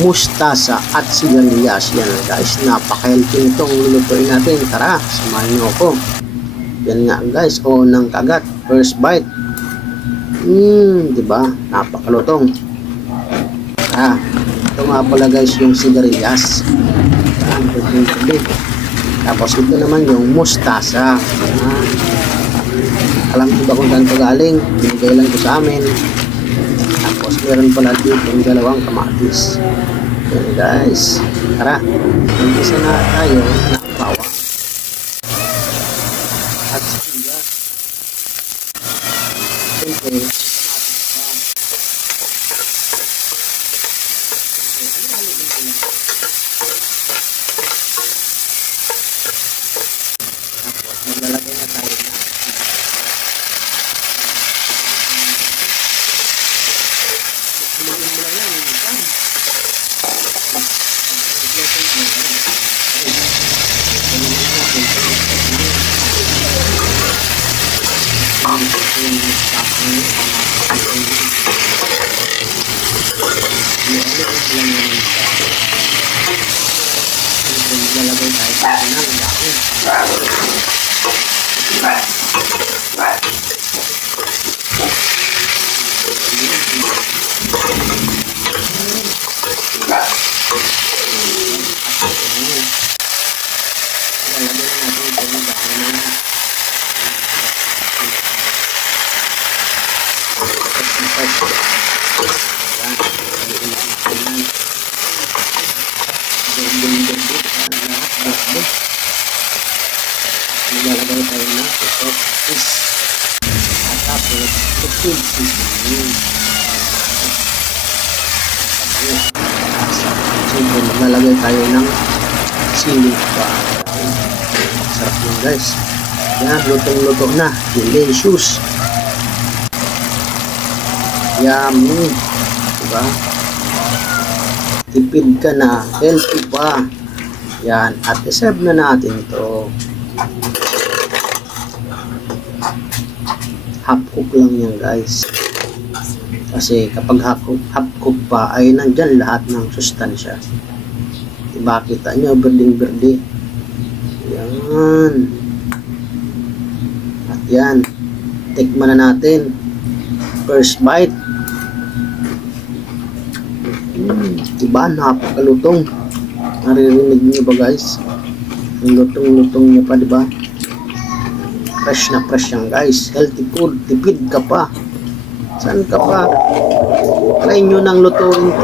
mustasa at sigarilyas. Yan guys, napaka-healthy nitong lulutuin natin. Tara, samahan nyo ako. Yan nga guys, unang kagat, first bite. Diba? Napakalutong. Tara, ito nga pala guys yung sigarilyas. Yan, tapos ito naman yung mustasa. Alam ko ba kung saan ito galing? Binigay lang ko sa amin. Tapos meron pala dito yung dalawang kamatis. Yan guys. Tara, umpisa na tayo ng bawang at sibuyas. Siyempre, kamatis pa. Tapos maglalagay na tayo na lalagay tayo sa ng dahon. Maglalagay tayo ng tusok is at tapos ipil seasoning. Siyempre maglalagay tayo ng sili pa. Sarap yun guys. Yan, lutong-luto na. Delicious. Yummy. Diba? Tipid ka na. Healthy pa. Yan. At iserve na natin ito. Half cook lang yan guys. Kasi kapag half cook pa ay nandyan lahat ng sustansya. Diba kita nyo? Berding-berdi. Yan. At yan. Tikman na natin. First bite. Diba? Napakalutong. Naririnig nyo ba guys? Ang lutong-lutong niya pa, diba? Fresh na fresh yan guys. Healthy food. Tipid ka pa. Saan ka pa? Try nyo nang lutuin